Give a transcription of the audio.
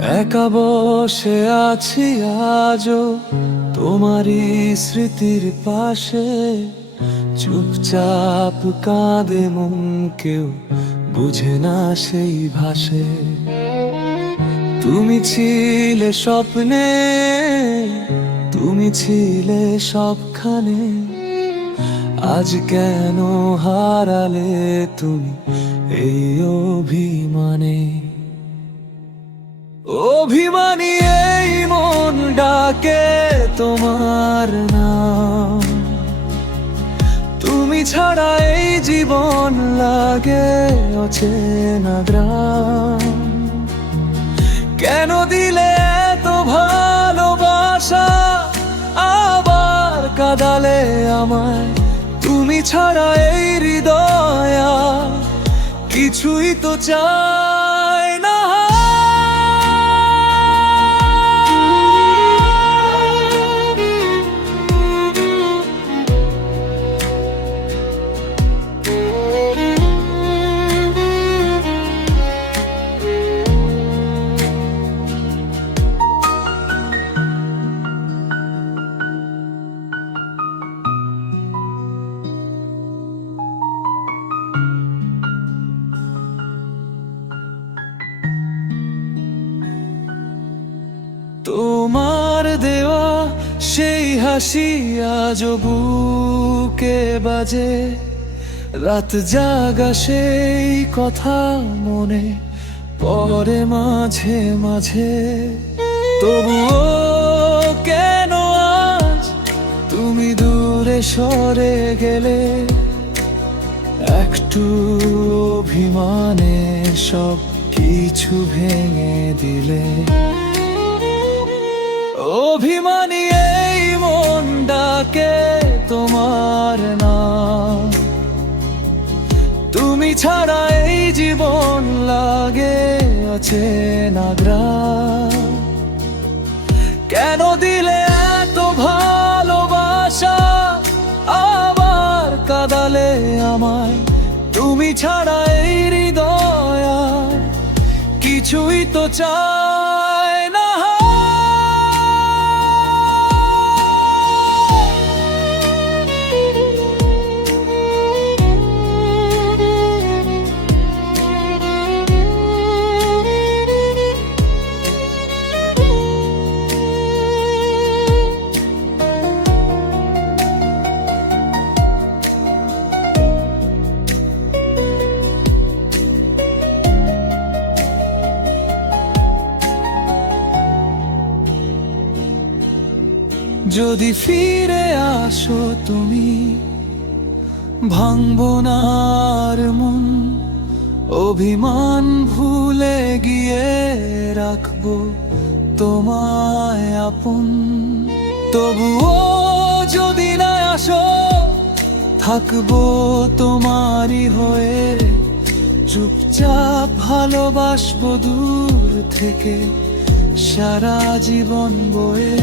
একা বসে আছি আজও তোমারই স্মৃতির পাশে, চুপচাপ কাঁদে মন, কেউ বুঝে না সেই ভাষে। তুমি ছিলে স্বপ্নে, তুমি ছিলে সবখানে, আজ কেন হারালে তুমি এই অভিমানে? অভিমানী এই মন ডাকে তোমার নাম, তুমি ছাড়া এই জীবন লাগে অচেনা গ্রাম। কেন দিলে এত ভালোবাসা, আবার কাঁদালে আমায়? তুমি ছাড়া এই হৃদয় আর কিছুই তো চায় না। তোমার দেওয়া সেই হাসি আজও বুকে বাজে, রাত জাগা সেই কথা মনে পড়ে মাঝে মাঝে। তবুও কেন আজ তুমি দূরে সরে গেলে? একটু অভিমানে সব কিছু ভেঙে দিলে। অভিমানী এই মন ডাকে তোমার নাম, তুমি ছাড়া এই জীবন লাগে অচেনা গ্রাম। কেন দিলে এত ভালোবাসা, আবার কাঁদালে আমায়? তুমি ছাড়া এই হৃদয় আর কিছুই তো চায় না। যদি ফিরে আসো তুমি, ভাঙবো না আর মন। অভিমান ভুলে গিয়ে রাখবো তোমায় আপন। তবুও যদি না আসো, থাকবো তোমারই হয়ে। চুপচাপ ভালোবাসবো দূর থেকে সারা জীবন বয়ে।